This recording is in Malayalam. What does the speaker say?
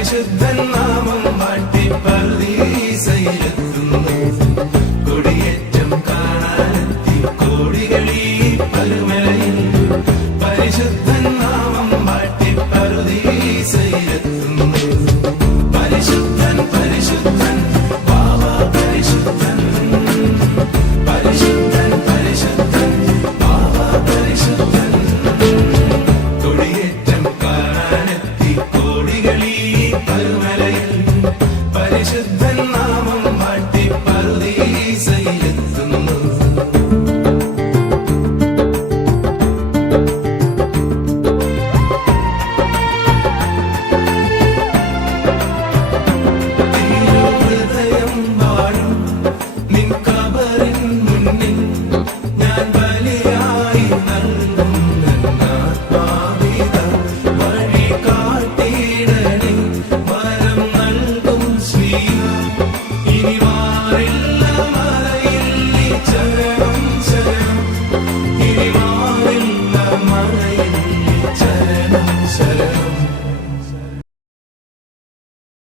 പരിശുദ്ധൻ നാമം വാട്ടി പറുദീസയിലെത്തുന്നു. കൊടിയേറ്റം കാണാനെത്തി കോടികളീ പരുമലയിൽ. പരിശുദ്ധൻ നാമം വാട്ടി പറുദീസയിലെത്തുന്നു. പരിശുദ്ധൻ പരിശുദ്ധൻ ബാബാ പരിശുദ്ധൻ. പരിശുദ്ധൻ പരിശുദ്ധൻ ബാബാ പരിശുദ്ധൻ. കൊടിയേറ്റം കാണാനെത്തി കോടികളീ